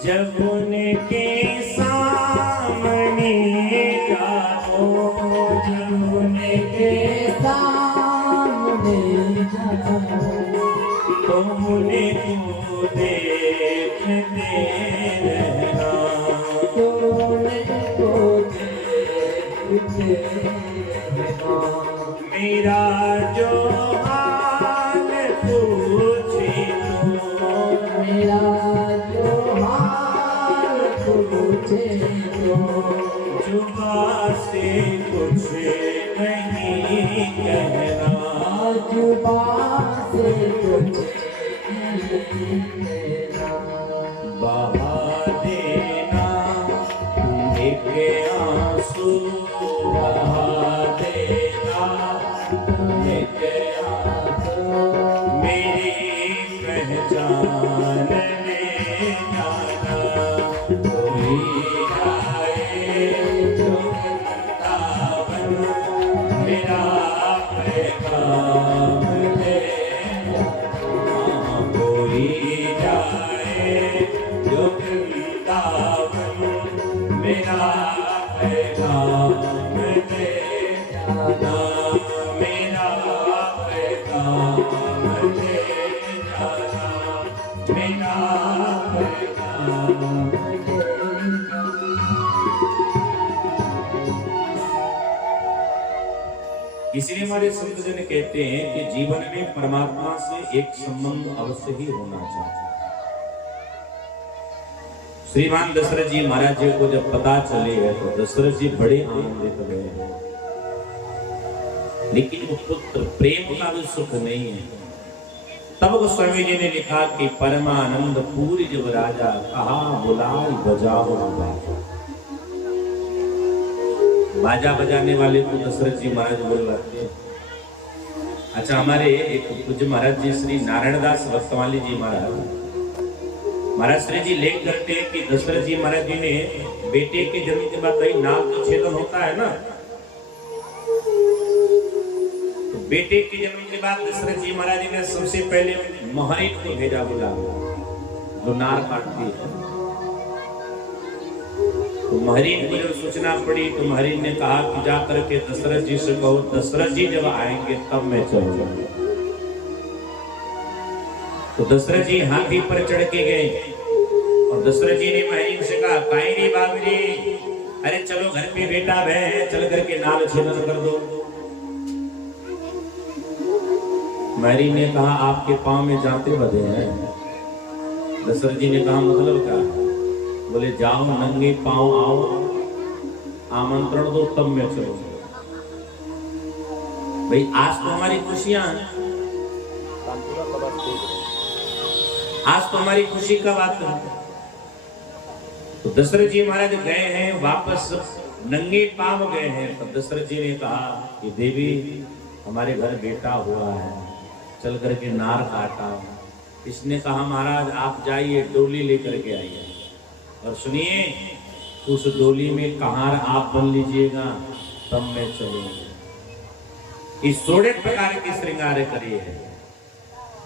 जब उनके सामने जाओ, जब उनके सामने जाओ, तो उनको देखते रहना, तो उनको देखते रहना। मेरा जो हाल पूछे तो, मेरा जो हाल पूछे तो, जुबां से कुछ नहीं कहना, जुबां से कुछ नहीं कहना। बहा देना एक आंसू, बहा देना एक आंसू, मेरी पहचान ले जाना। कोई आए जो वृंदावन मेरा पैगाम ले जाना। कोई जाए जो वृंदावन मेरा पैगाम ले जाना, मेरा पैगाम ले जाना, मेरा पैगाम ले जाना। इसलिए हमारे संत जन कहते हैं कि जीवन में परमात्मा से एक संबंध अवश्य ही होना चाहिए। श्रीमान दशरथ जी महाराज जी को जब पता चले है तो दशरथ जी बड़े आनंदित हुए, लेकिन वो पुत्र प्रेम का भी सुख नहीं है। तब गोस्वामी जी ने लिखा कि परमानंद पूरी जब राजा कहा बुलाई बजाओ बाजा। बाजा बजाने वाले को दशरथ जी महाराज बोलवाते हैं। अच्छा, हमारे एक पूज्य महाराज जी श्री नारायण दास वस्तवाली जी महाराज श्री जी लेख करते हैं कि दशरथ जी महाराज जी ने बेटे के जन्म के बाद भाई नाम तो छेदन होता है ना, तो बेटे के जन्म के बाद दशरथ जी महाराज जी ने सबसे पहले महरीन को भेजा, बोला जो नार काटती है। तो महरीन को जब सूचना पड़ी तो महरीन ने कहा कि जाकर के दशरथ जी से कहो, दशरथ जी जब आएंगे तब मैं चलूंगा। तो दशरथ जी हाथी पर चढ़ के गए और दशरथ जी ने महरीन से कहा, काई रे बाबू जी, अरे चलो घर पे बेटा है, चल करके नाल छेदन कर दो। महरीन ने कहा, आपके पांव में जाते बधे हैं। दशरथ जी ने कहा, मतलब क्या? बोले जाओ नंगे पांव आओ, आमंत्रण दो तब मैं चलूंगा। भाई आज तो हमारी खुशियां, आज तो हमारी खुशी का बात है। तो दशरथ जी महाराज गए हैं, वापस नंगे पांव गए हैं। तो दशरथ जी ने कहा कि देवी हमारे घर बेटा हुआ है, चल करके नार काटा। इसने कहा महाराज आप जाइए, डोली लेकर के आइए, और सुनिए उस डोली में कहार आप बन लीजिएगा तब मैं चलूंगा। इस 16 प्रकार के श्रृंगार करिए है।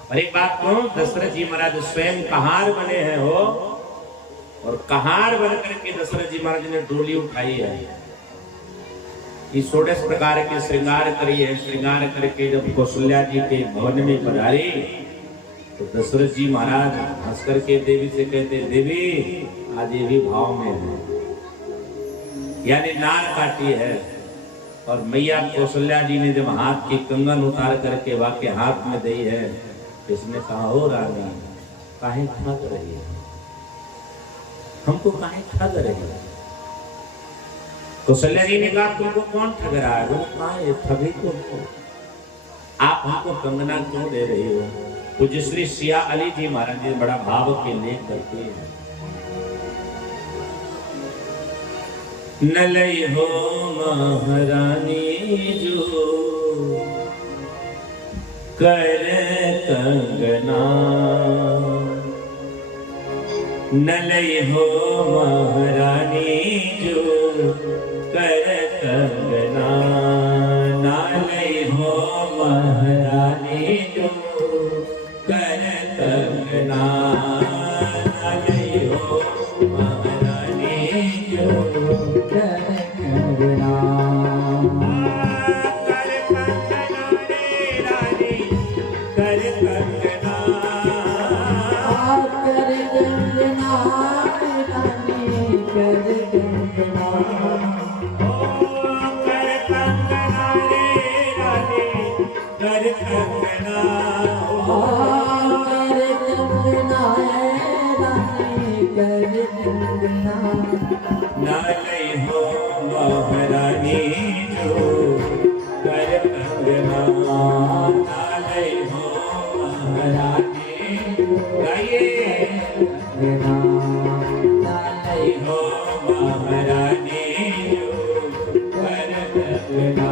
और एक बात कहूं, दशरथ जी महाराज स्वयं कहार बने हैं हो, और कहार बन करके दशरथ जी महाराज ने डोली उठाई है। इस 16 प्रकार के श्रृंगार करिए। श्रृंगार करके जब कौशल्या जी के भवन में पधारी तो दशरथ जी महाराज हंस करके देवी से कहते, देवी आज ये भी भाव में है, यानी नार काटी है। और मैया कौशल्या जी ने जब हाथ की कंगन उतार करके वाके हाथ में दी है, इसने कहा, हो रानी काहे ठग रही है, हमको काहे ठग रही है। कौशल्या जी ने कहा, तुमको कौन ठग रहा है? वो कहा, ये ठगी तुमको, आप हमको कंगना क्यों दे रही हो? पूज्य श्री सिया अली जी महाराज जी बड़ा भाव के लेख करते हैं, नलई हो महारानी जो कर कंगना, नलई हो महारानी जो कर कंगना, नलई हो महारानी जो कर कंगना, नलई हो महारानी जो कर कंगना, कर कंगना रे रानी कर कंगना, कर कंगना रानी कर कंगना, कर कंगना रे रानी कर कंगना, कर कंगना रानी कर कंगना, नालई हो महारानी जो कर कंगना, नालई हो महारानी गाइए कंगना, नालई हो महारानी जो कर कंगना।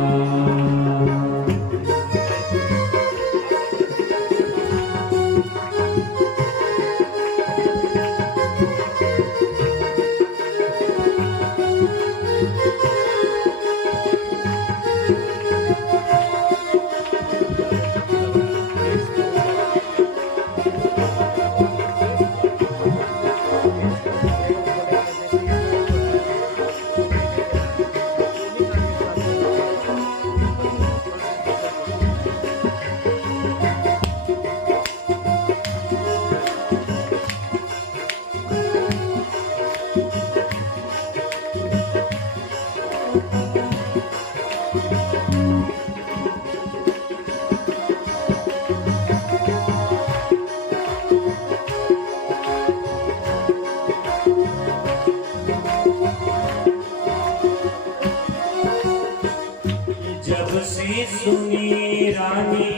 जब से सुनी रानी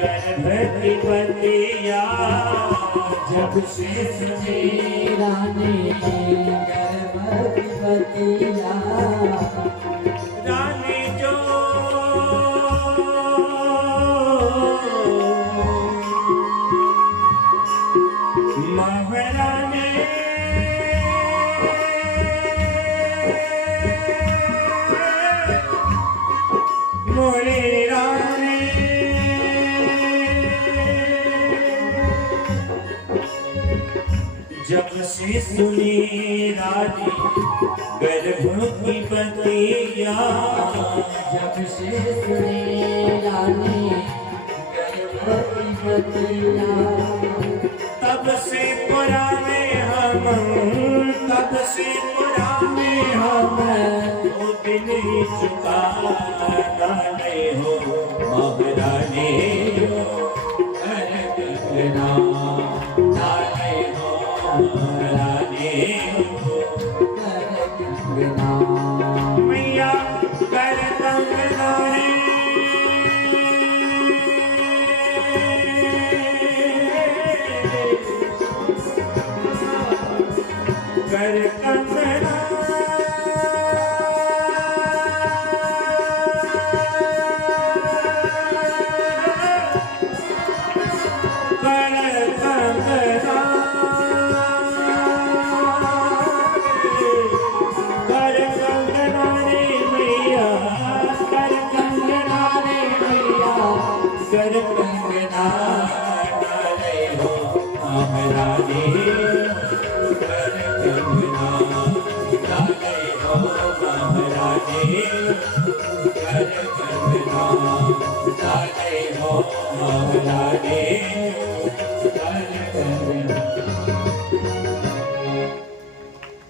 गर्भवतिया, जब से सुनी रानी गर्भवतिया, रानी जो महारानी मोरे रानी, जब से सुनी रानी गर्भवतिया, जब से सुनी रानी गर्भवतिया, तब से पुराने हम, तब से पुराने हम वो दिन ही चुका, नालई हो महारानी जो कर कंगना, नालई हो महारानी जो कर कंगना, मैया कर कंगना रे कर कंगना, कर कंगना, नालई हो महारानी कर कंगना,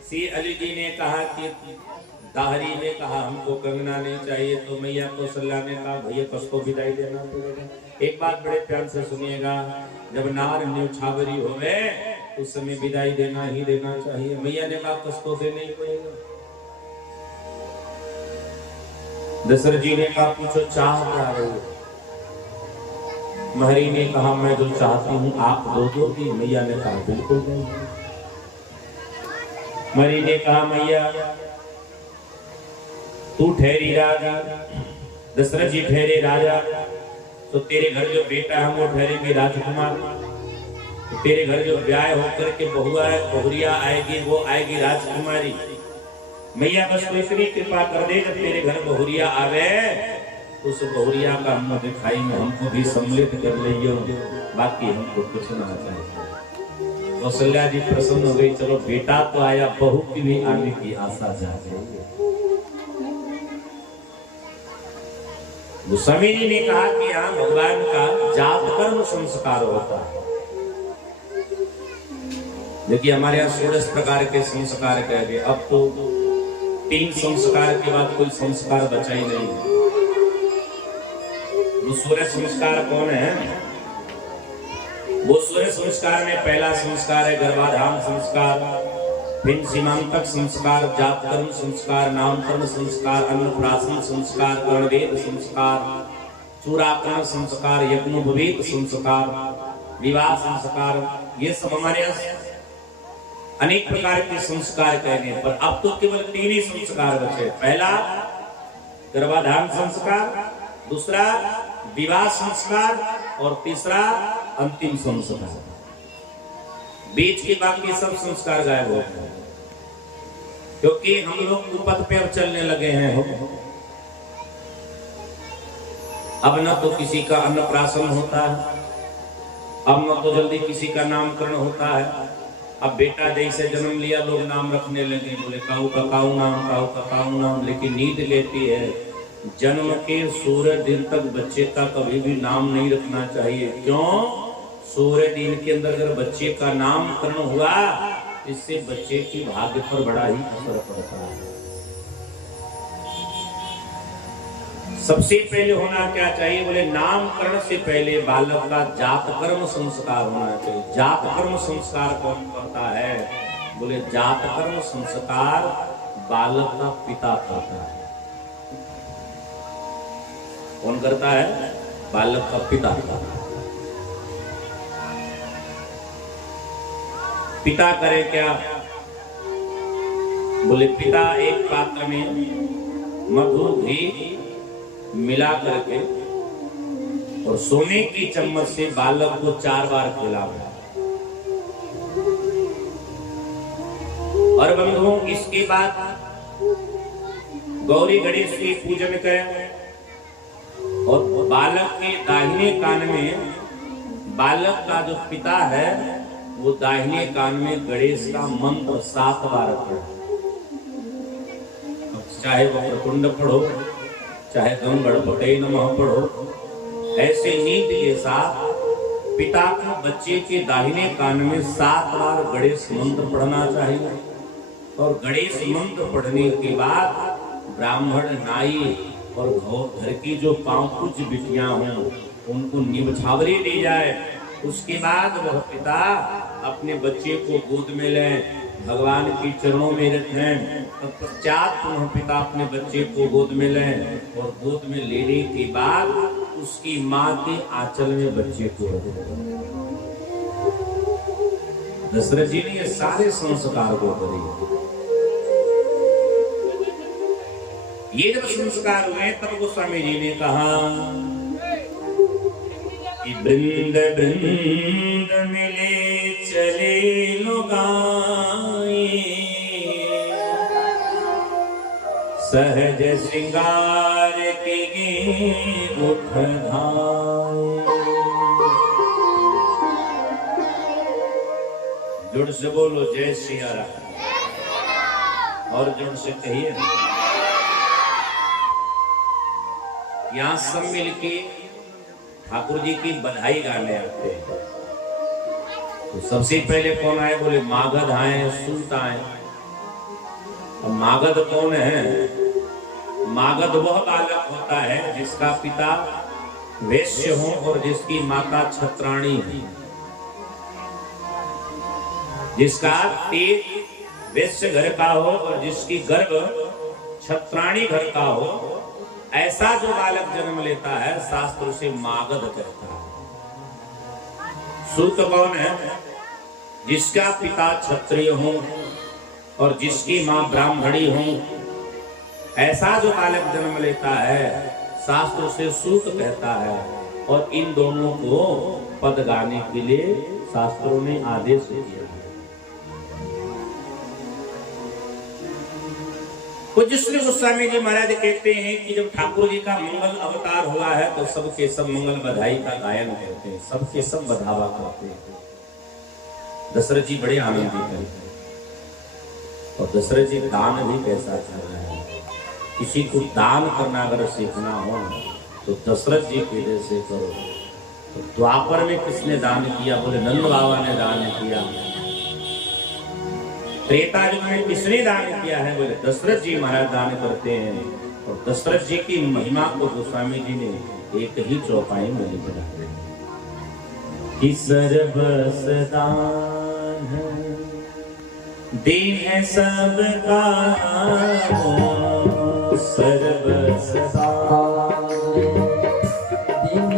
श्री अली जी ने कहा कि दाहरी ने कहा हमको कंगना नहीं चाहिए, तो मैया कौशल्या ने कहा भैया कसको विदाई देना पड़ेगा। एक बात बड़े प्यार से सुनिएगा, जब नार न्यौछावरी हो गए उस समय विदाई देना ही देना चाहिए। मैया ने कहा कसको देना ही पड़ेगा। दशरथ जी ने कहा पूछो चाह क्या रही हो? महरी ने कहा मैं जो चाहती हूँ आप दो दोगी? मैया ने कहा बिल्कुल नहीं। महरी ने कहा मैया तू ठहरी राजा, दशरथ जी ठहरे राजा, तो तेरे घर जो बेटा है वो ठहरेगी राजकुमार, तो तेरे घर जो ब्याह होकर के बहुआ है बहुरिया आएगी वो आएगी राजकुमारी। मैया बस तो इतनी कृपा कर दे जब तेरे घर बहुरिया आवे उस बहुरिया का मुंह दिखाई में हमको भी सम्मिलित कर लियो, बाकी हमको कुछ ना चाहिए। कौशल्या जी प्रसन्न हो गई, चलो बेटा तो आया, बहू की भी आने की आशा जागे। गोस्वामी जी ने कहा कि यहाँ भगवान का जात कर्म संस्कार होता है। देखिए हमारे यहाँ 16 प्रकार के संस्कार कह गए, अब तो 3 संस्कार के बाद कोई संस्कार बचा ही नहीं। वो 16 संस्कार कौन है? वो 16 संस्कार में पहला संस्कार है गर्भाधान संस्कार, फिर सीमांतक संस्कार, जात कर्म संस्कार, नामकरण संस्कार, अन्नप्राशन संस्कार, कर्णवेद संस्कार, चूड़ाकरण संस्कार, यज्ञोपवीत संस्कार, विवाह संस्कार। ये सब हमारे यहाँ अनेक प्रकार के संस्कार कहने पर अब तो केवल 3 ही संस्कार बचे। पहला गर्भाधान संस्कार, दूसरा विवाह संस्कार और तीसरा अंतिम संस्कार। बीच के बाकी सब संस्कार गायब हो गए क्योंकि हम लोग कुपथ पे अब चलने लगे हैं। अब न तो किसी का अन्नप्राशन होता है, अब न तो जल्दी किसी का नामकरण होता है। अब बेटा जैसे जन्म लिया लोग नाम रखने लगे, बोले काऊ का काऊ नाम, काऊ का काऊ नाम। लेकिन नींद लेती है जन्म के 16 दिन तक बच्चे का कभी भी नाम नहीं रखना चाहिए। क्यों? 16 दिन के अंदर अगर बच्चे का नामकरण हुआ इससे बच्चे की भाग्य पर बड़ा ही असर पड़ता है। सबसे पहले होना क्या चाहिए? बोले नामकरण से पहले बालक का जात कर्म संस्कार होना चाहिए। जात कर्म संस्कार कौन करता है? बोले जात कर्म संस्कार बालक का पिता करता है। कौन करता है? बालक का पिता करता है। पिता करे क्या? बोले पिता एक पात्र में मधु घी मिला करके और सोने की चम्मच से बालक को 4 बार खिलावे। और बंधुओं इसके बाद गौरी गणेश की पूजन करें और बालक के दाहिने कान में बालक का जो पिता है वो दाहिने कान में गणेश का मंत्र 7 बार पढ़े। चाहे वक्रतुंड पढ़ो, चाहे गम गणपते नमः पढ़ो, ऐसे नीति के साथ पिता को बच्चे के दाहिने कान में 7 बार गणेश मंत्र पढ़ना चाहिए। और गणेश मंत्र पढ़ने के बाद ब्राह्मण नाई और घर की जो 5 कुछ बिटियां हों उनको निबछावरी दी जाए। उसके बाद वह पिता अपने बच्चे को गोद में लें, भगवान के चरणों में रखें। तत्पश्चात पुनः पिता अपने बच्चे को गोद में लें और गोद में लेने के बाद उसकी माँ के आंचल में बच्चे को रखें। दशरथ जी ने ये सारे संस्कार को करे। ये जब संस्कार हुए तब गोस्वामी जी ने कहा कि वृंद वृंद मिले चले लुगाई, सहज श्रृंगार के उठ धाई। जोड़ से बोलो जय सिया राम, और जोड़ से कहिए। यहाँ सब मिलके ठाकुर जी की बधाई गाने आते हैं। तो सबसे पहले कौन आए? बोले मागध आए, सूत आए, मागध कौन है? मागध वह बालक होता है जिसका पिता वैश्य हो और जिसकी माता छत्राणी है, जिसका पेट वैश्य घर का हो और जिसकी गर्भ छत्राणी घर का हो, ऐसा जो बालक जन्म लेता है शास्त्र उसे मागध कहता है। सूत कौन है? जिसका पिता क्षत्रिय हो और जिसकी मां ब्राह्मणी हो, ऐसा जो बालक जन्म लेता है शास्त्र से सूत कहता है। और इन दोनों को पद गाने के लिए शास्त्रों ने आदेश किया है। पूज्य श्री गोस्वामी जी महाराज कहते हैं कि जब ठाकुर जी का मंगल अवतार हुआ है तो सबके सब मंगल बधाई का गायन करते हैं, सबके सब बधावा करते हैं। दशरथ जी बड़े आनंदित हैं और दशरथ जी दान भी कैसा कर रहे हैं। किसी को दान करना अगर सीखना हो तो दशरथ जी के जैसे करो। तो द्वापर में किसने दान किया? बोले नंद बाबा ने दान किया। त्रेता युग में किसने दान किया है? बोले दशरथ जी महाराज दान करते हैं। और दशरथ जी की महिमा को गोस्वामी जी ने एक ही चौपाई में लिख डाला कि सर्वस दान दीन है सबका, सर्वस दान दीन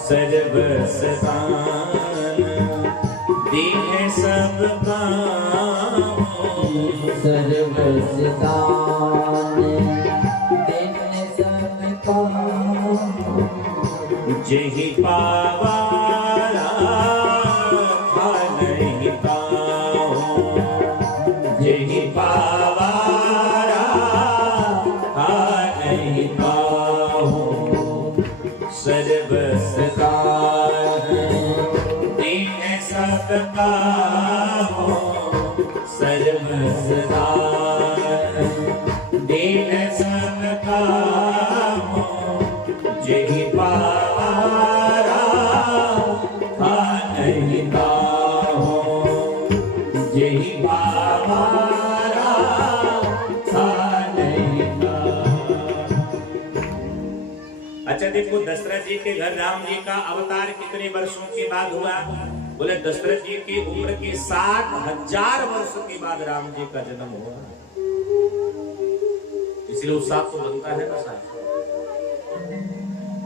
सर्वस दान दीन है सबका, सर्वस दान दीन है सबका, जेहि पावा देखो दशरथ जी के घर राम जी का अवतार कितने वर्षों के बाद हुआ? बोले दशरथ जी की उम्र के 60,000 वर्षों के बाद राम जी का जन्म हुआ। इसलिए उत्साह तो बनता है ना साहब।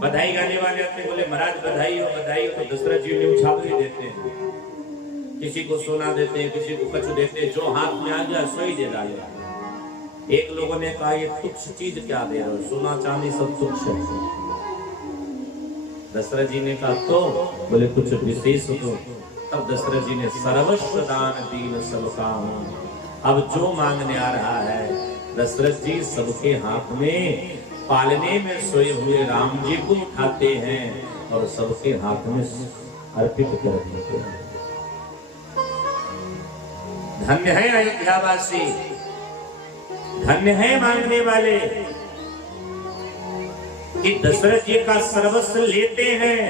बधाई गाने वाले आते बोले महाराज बधाई हो, तो दशरथ जी ने उछाल देते हैं। किसी को सोना देते हैं, किसी को कछु देते हैं, जो हाथ में आ गया सोई दे डाले। एक लोगों ने कहा ये तुच्छ चीज क्या दे रहे हो, सोना चांदी सब तुच्छ है। दशरथ जी ने कहा तो बोले कुछ विशेष हो। तब दशरथ जी ने सर्वस्व दान दीन सबका हूं। अब जो मांगने आ रहा है दशरथ जी सबके हाथ में पालने में सोए हुए राम जी को उठाते हैं और सबके हाथ में अर्पित कर देते हैं। धन्य है अयोध्यावासी, धन्य है मांगने वाले कि दशरथ जी का सर्वस्व लेते हैं,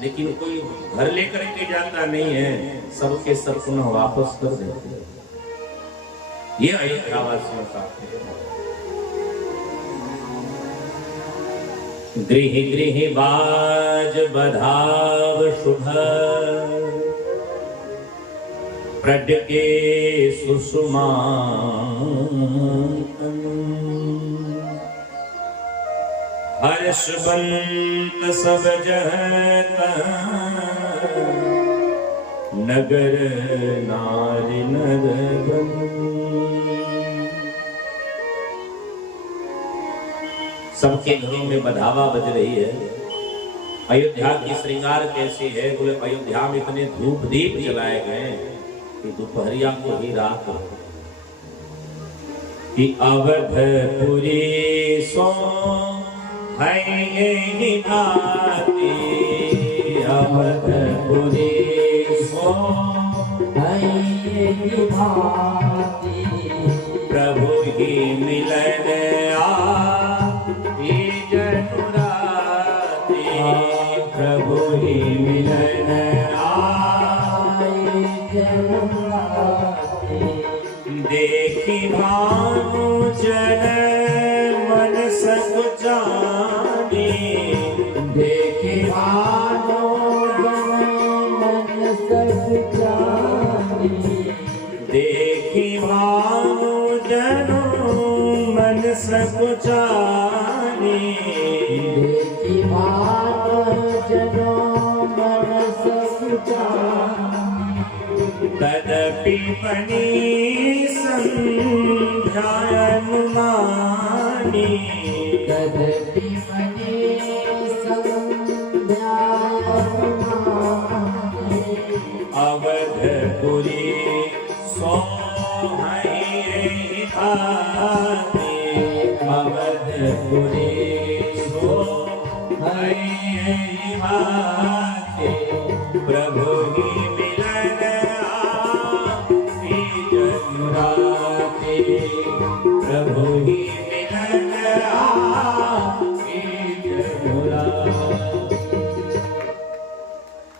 लेकिन कोई घर लेकर के जाता नहीं है, सबके सब पुनः वापस कर देते हैं। ये अयोध्यावासियों का गृह गृह बाज बधाव शुभ प्रड के सुषमा हर्षवंत सब जहता नगर नारी नरवन। सबके घरों में बधावा बज रही है। अयोध्या की श्रृंगार कैसी है? बोले अयोध्या में इतने धूप दीप जलाए गए कि दोपहरिया को ही रात हो कि अवधपुरी सो है भाती, अवधपुरी सो है भाती, प्रभु ही मिलन आई जनुराती, प्रभु ही मिलन आई जनुराती। देखी भानु जन मन सक जाने, देखी भानु जन मन सक जाने, देखी भानु जन मन सक जाने, देखी भानु जन मन सक जाने, तदपि बनी संध्यानुमानी, तदपि मने संध्यानुमानी, अवधपुरी सोहई भाते, अवधपुरी सोहई भाते, प्रभु ही मिलन आसी जनुराते, प्रभु ही मिलन आसी जनुराते।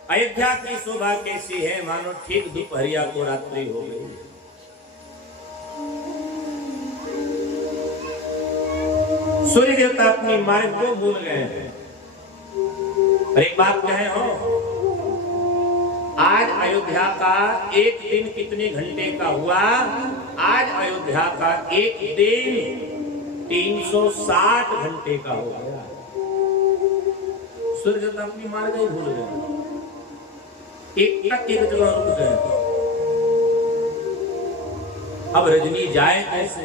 अयोध्या की शोभा कैसी है, मानो ठीक दोपहरिया को रात्रि हो गई। सूर्य देवता अपनी मार्ग को भूल गए हैं। और एक बात कहे हो, आज अयोध्या का एक दिन कितने घंटे का हुआ? आज अयोध्या का एक दिन 360 घंटे का हो गया। सूर्य देवता अपनी मार्ग ही भूल गए, एक जगह रुक गए। अब रजनी जाए कैसे?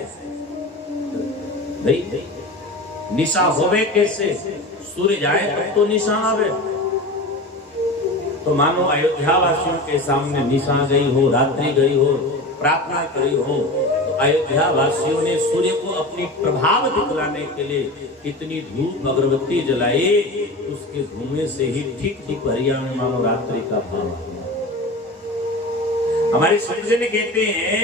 नहीं, निशा होवे कैसे? सूर्य जाए तब तो निशा आवे। तो मानो अयोध्या वासियों के सामने निशा गई हो, रात्रि गई हो, प्रार्थना करी हो, तो अयोध्या वासियों ने सूर्य को अपनी प्रभाव दिखलाने के लिए कितनी धूप अगरबत्ती जलाई, उसके धुएं से ही ठीक दोपहरिया में मानो रात्रि का भाव। हमारे सूर्य ने कहते हैं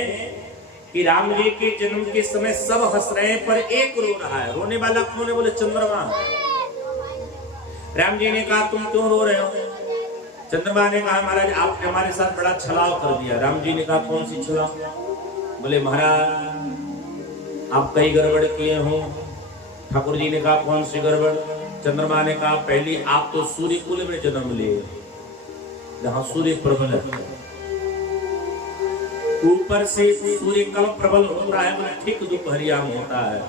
कि राम जी के जन्म के समय सब हंस रहे हैं पर एक रो रहा है। रोने वाला कौन है? बोले चंद्रमा। राम जी ने कहा तुम क्यों रो रहे हो? चंद्रमा ने कहा महाराज आपने हमारे साथ बड़ा छलाव कर दिया। राम जी ने कहा कौन सी छलाव? बोले महाराज आप कई गड़बड़ किए हो। ठाकुर जी ने कहा कौन सी गड़बड़? चंद्रमा ने कहा पहली आप तो सूर्य कुल में जन्म लिए, जहां सूर्य प्रबल है। ऊपर से सूर्य कब प्रबल होता है? बोले ठीक दोपहरिया में होता है।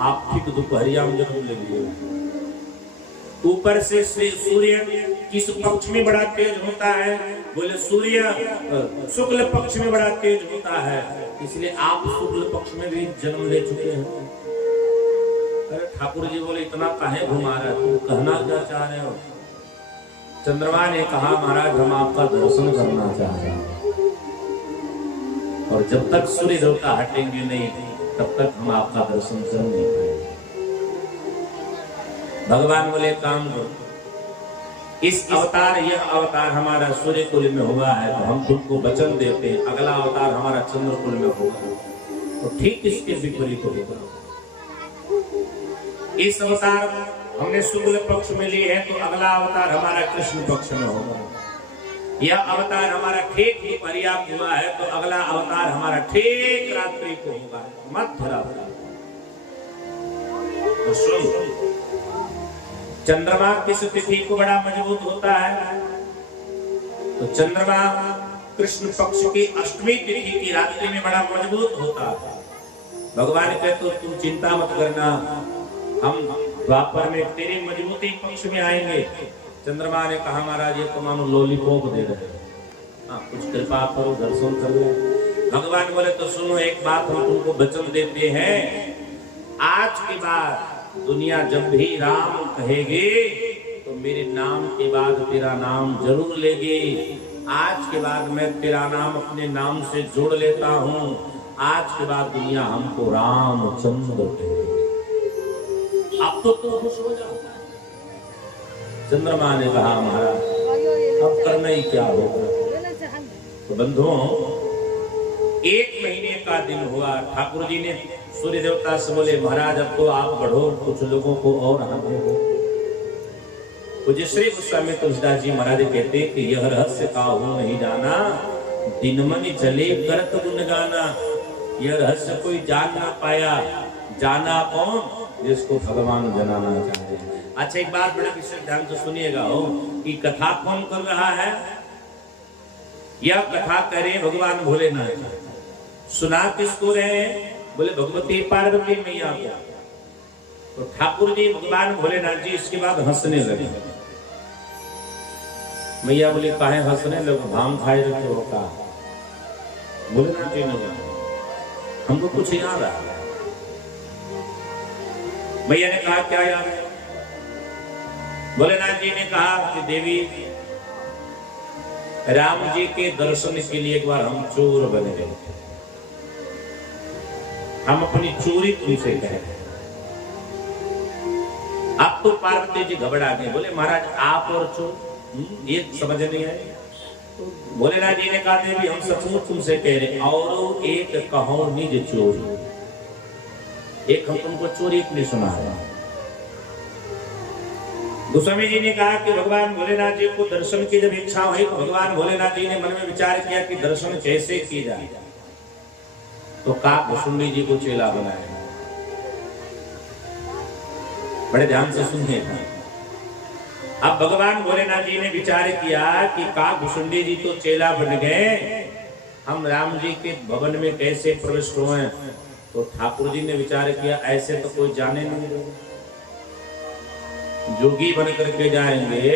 आप ठीक दोपहरिया में जन्म ले लिए। ऊपर से सूर्य किस पक्ष में बड़ा तेज होता है? बोले सूर्य शुक्ल पक्ष में बड़ा तेज होता है, इसलिए आप शुक्ल पक्ष में भी जन्म ले चुके हैं। अरे ठाकुर जी बोले इतना काहे घुमा रहे, तुम कहना क्या चाह रहे हो? चंद्रमा ने कहा महाराज हम आपका दर्शन करना चाह रहे हैं, और जब तक सूर्य देवता हटेंगे नहीं तब तक हम आपका दर्शन कर नहीं पाएंगे। भगवान बोले काम करो, इस अवतार यह अवतार हमारा सूर्य कुल में हुआ है तो हम तुमको वचन देते हैं अगला अवतार हमारा चंद्र कुल में होगा, तो ठीक इसके विपरीत होगा। इस अवतार हमने शुक्ल पक्ष में ली है तो अगला अवतार हमारा कृष्ण पक्ष में होगा। यह अवतार हमारा ठीक पर्याप्त हुआ है तो अगला अवतार हमारा ठीक रात्रि को होगा, मध्य रात्रि। तो सुन, चंद्रमा किस तिथि को बड़ा मजबूत होता है? तो चंद्रमा कृष्ण पक्ष की अष्टमी तिथि की रात्रि में बड़ा मजबूत होता है। भगवान कहते तो तुम चिंता मत करना, हम द्वापर में तेरे मजबूती पक्ष में आएंगे। चंद्रमा ने कहा महाराज ये तो मानो लॉलीपॉप दे रहे, कुछ कृपा करो दर्शन कर ले। भगवान बोले तो सुनो एक बात हम तुमको वचन देते हैं, आज के बाद दुनिया जब भी राम कहेगी तो मेरे नाम के बाद तेरा नाम जरूर लेगी। आज के बाद मैं तेरा नाम अपने नाम से जोड़ लेता हूँ। आज के बाद दुनिया हमको रामचंद्र कहेगी। अब तो खुश हो जाओ। चंद्रमा ने कहा महाराज अब करना ही क्या होगा। तो बंधुओं एक महीने का दिन हुआ, ठाकुर जी ने सूर्य देवता से बोले महाराज अब तो आप बढ़ो, कुछ लोगों को और आने दो। तो श्री गोस्वामी तुलसीदास जी महाराज कहते कि यह रहस्य काहू नहीं जाना, दिन मन चले करत गुण गाना, यह रहस्य कोई जान ना पाया, जाना कौन जिसको भगवान जनाना चाहते हैं। अच्छा एक बात बड़ा विशेष ध्यान से सुनिएगा हो कि कथा कौन कर रहा है, यह कथा करे भगवान भोलेनाथ। सुना किसको रहे हैं? बोले भगवती पार्वती मैया को। तो ठाकुर जी भगवान भोलेनाथ जी इसके बाद हंसने लगे। मैया बोले काहे हंसने लगे, भांग खाए रखे हो का? भोलेनाथ जी ने हमको कुछ याद आ रहा है। मैया ने कहा क्या याद है? भोलेनाथ जी ने कहा कि देवी राम जी के दर्शन के लिए एक बार हम चोर बन गए, हम अपनी चोरी तुमसे कहें। अब तो पार्वती जी घबरा गए, बोले महाराज आप और चोर ये समझ नहीं आए। भोलेनाथ जी ने कहा देवी हम सचमुच तुमसे कह रहे, और एक कहो निज चोरी, एक हम तुमको चोरी नहीं सुना है। गोस्वामी जी ने कहा कि भगवान भोलेनाथ जी को दर्शन की जब इच्छा हुई तो भगवान भोलेनाथ जी ने मन में विचार किया कि दर्शन कैसे किया जाए, तो काकभुसुंडी जी को चेला बनाया। बड़े ध्यान से सुनिए। अब भगवान भोलेनाथ जी ने विचार किया कि काकभुसुंडी जी तो चेला बन गए, हम राम जी के भवन में कैसे प्रविष्ट हुए। तो ठाकुर जी ने विचार किया ऐसे तो कोई जाने नहीं, जोगी बन करके जाएंगे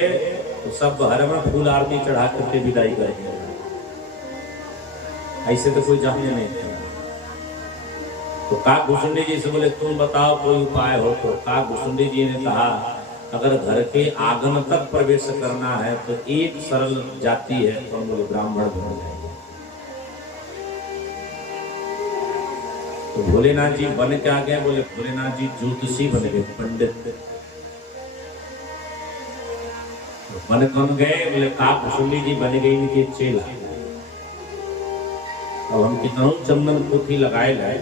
तो सब हर में फूल आरती चढ़ा करके विदाई करेंगे, ऐसे तो कोई जाने नहीं। तो काकभुसुंडी जी से बोले तुम बताओ कोई उपाय हो। तो काकभुसुंडी जी ने कहा अगर घर के आंगन तक प्रवेश करना है तो एक सरल जाति है, तो हम बोले ब्राह्मण बन जाएंगे। तो भोलेनाथ जी बन के आ गए, बोले भोलेनाथ जी ज्योतिषी बन गए, पंडित बन कौन गए? बोले काकभुसुंडी जी बन गई इनके चेला। अब हम कितना चंदन पोथी लगाए लाए,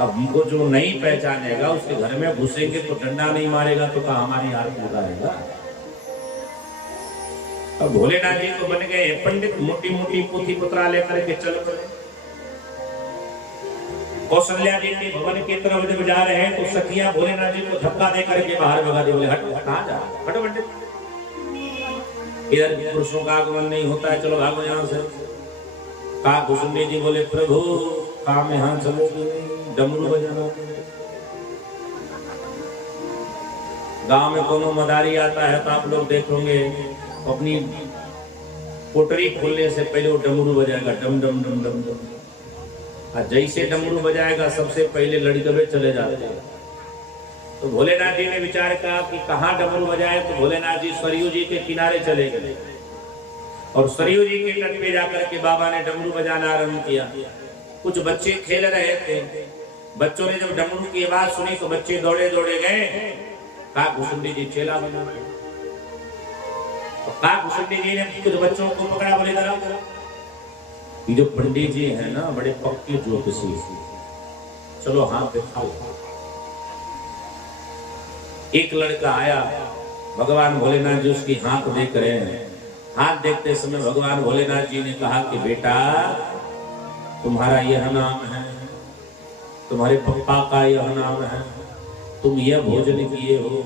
अब हमको जो नहीं पहचानेगा उसके घर में घुसेंगे तो डंडा नहीं मारेगा तो कहा हमारी आरती उतारेगा। अब भोलेनाथ जी तो बन गए पंडित, मोटी मोटी पोथी पुत्रा लेकर के चल पड़े। कौशल्या जी के भवन की तरफ जब जा रहे हैं तो सखियां भोलेनाथ जी को धक्का दे करके बाहर भगा दी, बोले हट कहां जा, हट पंडित, इधर पुरुषों का आगमन नहीं होता है, चलो भागो यहां से। काकभुसुंडी जी बोले प्रभु काम यहां चलो, डमरू बजाना। गांव में कोनो मदारी आता है तो आप लोग देखोगे अपनी पोटरी खोलने से पहले वो डमरू बजाएगा, डम डम डम डम डम। जैसे डमरू बजाएगा सबसे पहले लड़के चले जाते हैं। तो भोलेनाथ जी ने विचार किया कि कहाँ डमरू बजाए। तो भोलेनाथ जी सरयू जी के किनारे चले गए और सरयू जी के तट पे जाकर के बाबा ने डमरू बजाना आरंभ किया। कुछ बच्चे खेल रहे थे, बच्चों ने जब डमरू की आवाज सुनी तो बच्चे दौड़े दौड़े गए, काकभुसुंडी जी चेला बना। तो काकभुसुंडी जी ने कुछ बच्चों को पकड़ा, बोले जरा ये जो पंडित जी है ना बड़े पक्के ज्योतिषी, चलो हाथ दिखाओ। एक लड़का आया, भगवान भोलेनाथ जी उसकी हाथ देख रहे हैं। हाथ देखते समय भगवान भोलेनाथ जी ने कहा कि बेटा तुम्हारा यह नाम है, तुम्हारे पप्पा का यह नाम है, तुम यह भोजन किए हो,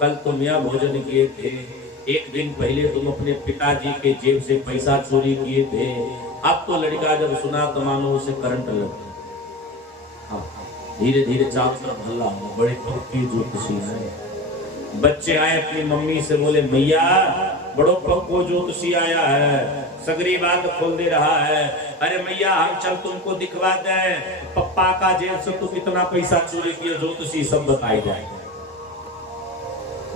कल तुम यह भोजन किए थे, एक दिन पहले तुम अपने पिताजी के जेब से पैसा चोरी किए थे। अब तो लड़का जब सुना तो मानो उसे करंट लग गया। धीरे धीरे चारों तरफ हल्ला हुआ, बड़े पक्के ज्योतिषी हैं। बच्चे आए अपनी मम्मी से बोले मैया बड़ो पक्को ज्योतिषी आया है, सगरी बात खोल दे रहा है। अरे मैया हम चल तुमको दिखवा दें, पप्पा का जेब से तू कितना पैसा चोरी किया, ज्योतिषी सब बताई जाए।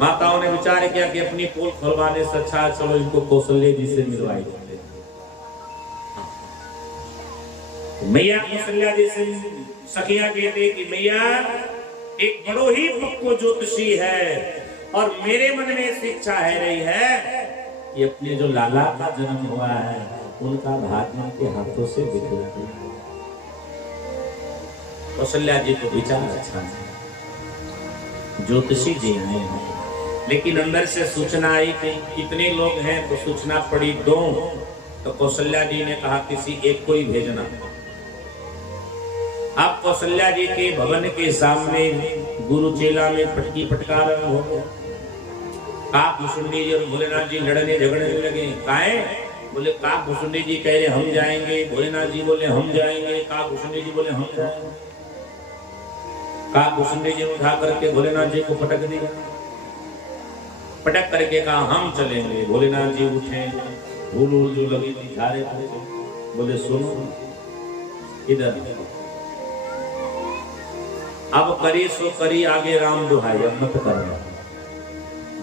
माताओं ने विचार किया कि अपनी पोल खोलवाने से अच्छा चलो इनको कौशल्या जी से मिलवाई जाए। मैया कौशल्या जी से सखियां कहते कि मैया एक बड़ो ही पक्को ज्योतिषी है और मेरे मन में ऐसी इच्छा है रही है कि अपने जो लाला का जन्म हुआ है उनका भाग्य के हाथों से बिखरा दिया। कौशल्या जी को विचार अच्छा है, ज्योतिषी जी हैं, लेकिन अंदर से सूचना आई कि कितने लोग हैं तो सूचना पड़ी दो तो कौशल्या जी ने कहा किसी एक को ही भेजना। अब कौशल्या जी के भवन के सामने गुरु चेला में पटकी पटकार हो गया। काक भुसुंडी जी और भोलेनाथ जी लड़ने झगड़ने लगे। काहे? बोले काक भुसुंडी जी कह रहे हम जाएंगे, भोलेनाथ जी बोले हम जाएंगे, काक भुसुंडी जी बोले हम जाएंगे। काक भुसुंडी जी उठा करके भोलेनाथ जी को पटक दिया। पटक करके कहा हम चलेंगे। भोलेनाथ जी उठे, धूल जो लगी थी झारे थे, बोले सुनो इधर, अब करी सो करी आगे राम दुहाई, अब मत करना।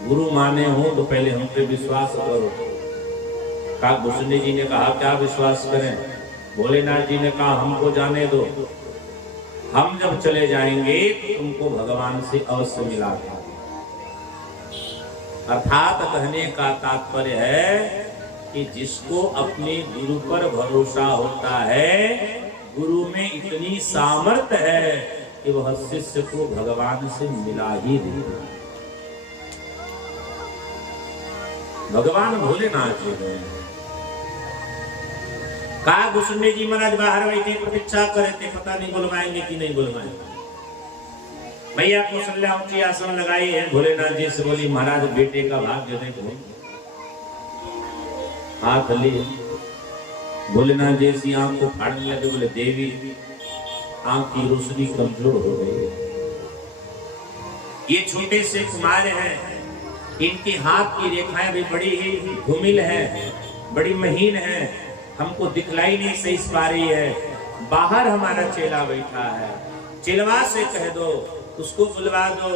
गुरु माने हो तो पहले हम पे विश्वास करो। काक भुसुंडी जी ने कहा क्या विश्वास करें? भोलेनाथ जी ने कहा हमको जाने दो, हम जब चले जाएंगे तो तुमको भगवान से अवश्य मिला देंगे। अर्थात कहने का तात्पर्य है कि जिसको अपने गुरु पर भरोसा होता है, गुरु में इतनी सामर्थ्य है कि वह शिष्य को भगवान से मिला ही देगा। भगवान भोलेनाथ जी हैं। काक भुसुंडी जी महाराज बाहर बैठे प्रतीक्षा करे थे, पता नहीं बुलवाएंगे कि नहीं बुलवाएंगे। भैया कौशल्या ऊंची आसन लगाई है। भोलेनाथ जी से बोली महाराज बेटे का भाग्य देखो। हाथ लिए भोलेनाथ जी से आंख को फाड़ने लगे। बोले देवी आंख की रोशनी कमजोर हो गई। ये छोटे से कुमार हैं, इनके हाथ की रेखाएं भी बड़ी ही धूमिल है, बड़ी महीन है, हमको दिखलाई नहीं सही पा रही है। बाहर हमारा चेला बैठा है, चेलवा से कह दो, उसको बुलवा दो,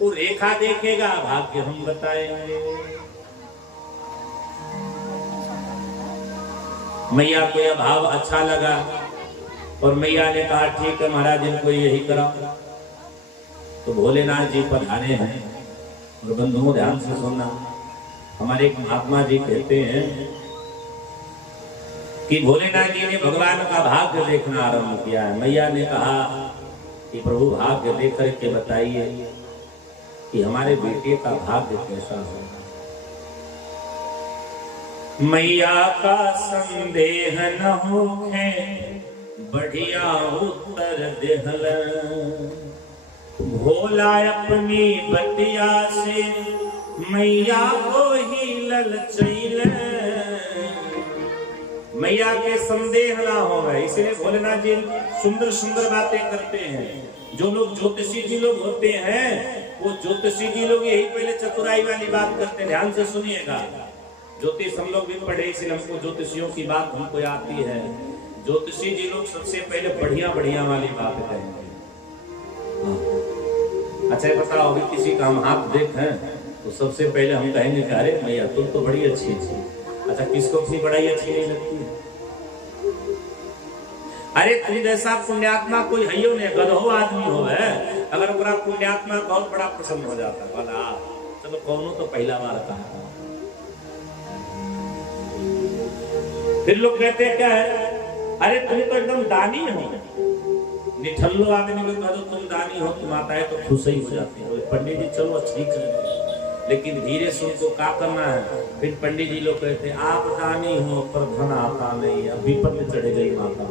वो रेखा देखेगा, भाग्य हम बताएंगे। मैया को यह भाव अच्छा लगा और मैया ने कहा ठीक है महाराज इनको यही करा। तो भोलेनाथ जी पधारे हैं। और बंधुओं ध्यान से सुनना, हमारे एक महात्मा जी कहते हैं कि भोलेनाथ जी ने भगवान का भाग्य देखना आरंभ किया है। मैया ने कहा कि प्रभु भाग्य देख करके बताइए कि हमारे बेटे का भाग्य कैसा है। मैया का संदेह न होखे, बढ़िया उत्तर देहल। भोला अपनी बतिया से मैया को ही ललचैल। मैया के संदेह ना हो गए, इसलिए भोलेनाथ जी सुंदर सुंदर बातें करते हैं। जो लोग ज्योतिषी जी लोग होते हैं, वो ज्योतिषी जी लोग यही पहले चतुराई वाली बात करते हैं। ध्यान से सुनिएगा, ज्योतिष हम लोग भी पढ़े, इसलिए हमको ज्योतिषियों की बात हमको आती है। ज्योतिषी जी लोग सबसे पहले बढ़िया बढ़िया वाली बात कहेंगे। अच्छा बताओ, अभी किसी का हम हाथ देखें तो सबसे पहले हम कहेंगे कि अरे मैया तुम तो बड़ी अच्छी थी। अच्छा किसको किसी बड़ाई अच्छी नहीं लगती है? अरे तुम जैसा पुण्यात्मा कोई हइयो ने, गधो आदमी हो है, अगर पूरा पुण्यात्मा बहुत बड़ा प्रसन्न हो जाता है। बोला चलो कौनो तो पहला बार कहा। फिर लोग कहते हैं क्या है, अरे तुम तो एकदम दानी हो। निठल्लो आदमी को कहो तुम दानी हो, तुम आता है तो खुश ही हो जाते हो। पंडित जी चलो ठीक है, लेकिन धीरे से उनको क्या करना है। फिर पंडित जी लोग कहते हैं आप दानी हो पर धन आता नहीं, अब विपद में चढ़े गई माता।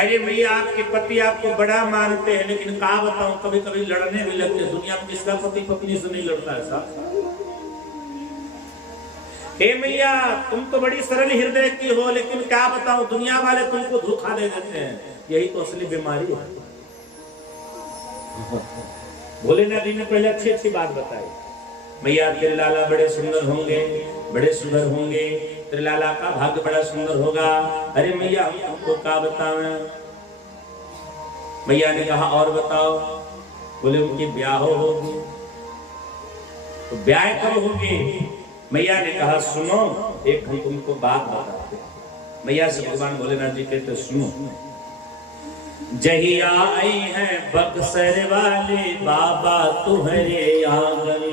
अरे भैया आपके पति आपको बड़ा मानते हैं, लेकिन क्या बताऊं कभी कभी लड़ने भी लगते। दुनिया में किसका पति पत्नी से नहीं लड़ता है साहब। हे मैया तुम तो बड़ी सरल हृदय की हो, लेकिन क्या बताऊं दुनिया वाले तुमको धोखा दे देते हैं। यही तो असली बीमारी है। भोलेनाथ जी ने पहले अच्छी अच्छी बात बताई। मैया तेरे लाला बड़े सुंदर होंगे, बड़े सुंदर होंगे, तेरे लाला का भाग्य बड़ा सुंदर होगा। अरे मैया हम तुमको क्या बतावें? मैया ने कहा और बताओ। बोले उनकी ब्याह होगी। तो ब्याह कब होगी? मैया ने कहा सुनो एक हम तुमको बात बताते। मैया से भगवान भोलेनाथ जी कहते सुनो, जहिया आई है बक्सर वाले बाबा तुम्हारे आंगन।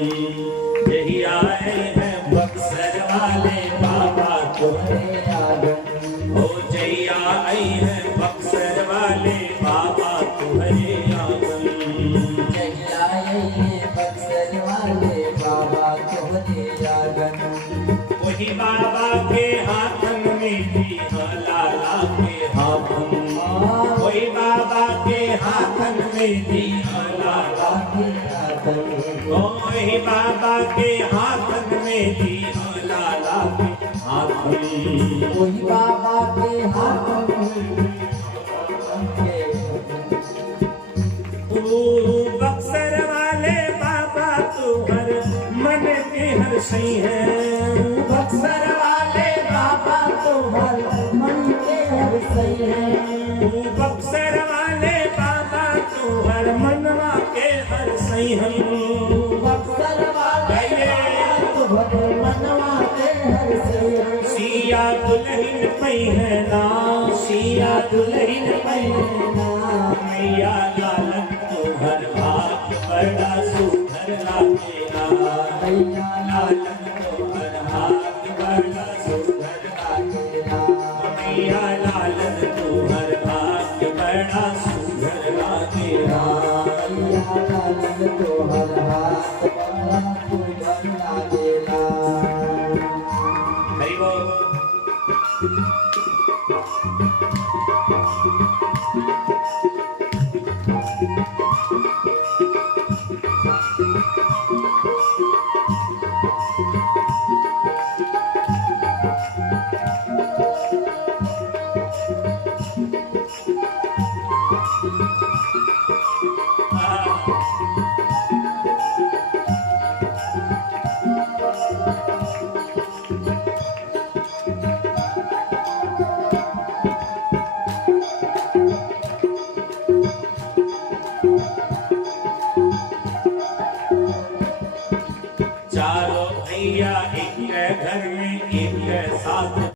जहिया आई है बक्सर वाले बाबा तुम्हारे आंगन। ओ जहिया आई है बक्सर वाले बाबा तुम्हारे आंगन। जहिया आई है बक्सर वाले बाबा तुम्हारे आंगन। वही हाथम कोई बाबा के हाथन में दिया लाला कोई बाबा के हाथन में दिया लाला के हाथम कोई बाबा के हाथ बक्सर वाले बाबा तो हर मन के हर सही है बक्सर वाले बाबा तो हर मन के हर सही है बक्सर वाले बाबा तो हर मनवा के हर सही है बक्सर वाले तो हर मनवा के हर सही है सिया दुल्हन पई है ना सिया दुल्हन पई है ना मैया लालन तो हर भाग बड़ा सुंदर लागेला मैया लालन तो हर भाग बड़ा सुंदर लागेला मैया लालन तो हर भाग बड़ा सुंदर लागेला मैया लालन तो हर हाथ बड़ा सुंदर लागेला हरि बोल